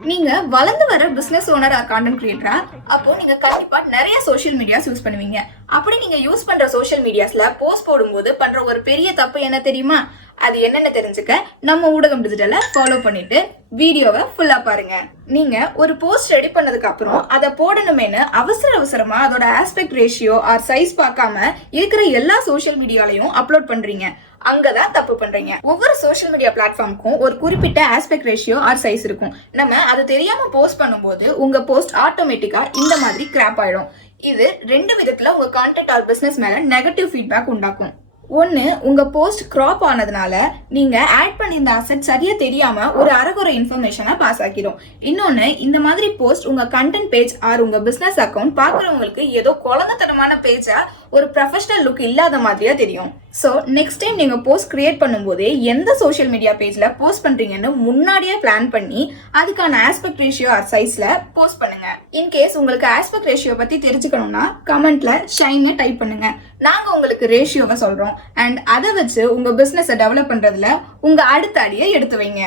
நீங்க வளர்ந்து வர பிசினஸ் ஓனர் ஆர் கான்டென்ட் கிரியேட்டரா, அப்போ நீங்க கண்டிப்பா நிறைய சோஷியல் மீடியாஸ் யூஸ் பண்ணுவீங்க. அப்படி நீங்க யூஸ் பண்ற சோஷியல் மீடியாஸ்ல போஸ்ட் போடும்போது பண்ற ஒரு பெரிய தப்பு என்ன தெரியுமா? அது என்னன்னு தெரிஞ்சுக்க நம்ம ஊடகம் டிஜிட்டலை ஃபாலோ பண்ணிட்டு வீடியோவை ஃபுல்லா பாருங்க. நீங்க ஒரு போஸ்ட் ரெடி பண்ணதுக்கு அப்புறம் அதை போடணுமேனு அவசரமா அதோட ஆஸ்பெக்ட் ரேஷியோ ஆர் சைஸ் பார்க்காம இருக்கிற எல்லா சோஷியல் மீடியாலையும் அப்லோட் பண்றீங்க. அங்கதான் தப்பு பண்றீங்க. ஒவ்வொரு சோஷியல் மீடியா பிளாட்ஃபார்முக்கும் ஒரு குறிப்பிட்ட ஆஸ்பெக்ட் ரேஷியோ ஆர் சைஸ் இருக்கும். நம்ம அது தெரியாம போஸ்ட் பண்ணும்போது உங்க போஸ்ட் ஆட்டோமேட்டிக்கா இந்த மாதிரி கிராப் ஆயிடும். இது ரெண்டு விதத்துல உங்க கான்டென்ட் ஆர் பிசினஸ் மேல நெகட்டிவ் ஃபீட்பேக் உண்டாக்கும். ஒன்னு, உங்க போஸ்ட் கிராப் ஆனதுனால நீங்க ஆட் பண்ணியிருந்த அசெட் சரியா தெரியாம ஒரு அரைகுறை இன்ஃபர்மேஷனை பாஸ் ஆக்கிடும். இன்னொன்னு, இந்த மாதிரி போஸ்ட் உங்க கண்டென்ட் பேஜ் ஆர் உங்க பிசினஸ் அக்கௌண்ட் பாக்குறவங்களுக்கு ஏதோ குழந்தைத்தனமான பேஜா ஒரு ப்ரொஃபஷனல் லுக் இல்லாத மாதிரியா தெரியும். ஸோ நெக்ஸ்ட் டைம் நீங்க போஸ்ட் கிரியேட் பண்ணும்போதே எந்த சோஷியல் மீடியா பேஜ்ல போஸ்ட் பண்றீங்கன்னு முன்னாடியே பிளான் பண்ணி அதுக்கான ஆஸ்பெக்ட் ரேஷியோ ஆர் சைஸ்ல போஸ்ட் பண்ணுங்க. இன்கேஸ் உங்களுக்கு ஆஸ்பெக்ட் ரேஷியோ பத்தி தெரிஞ்சுக்கணும்னா கமெண்ட்ல ஷைன்னு டைப் பண்ணுங்க. நாங்க உங்களுக்கு ரேஷியோவை சொல்றோம் அண்ட் அதை வச்சு உங்க பிசினஸை டெவலப் பண்றதுல உங்க அடுத்த அடியை எடுத்து வைங்க.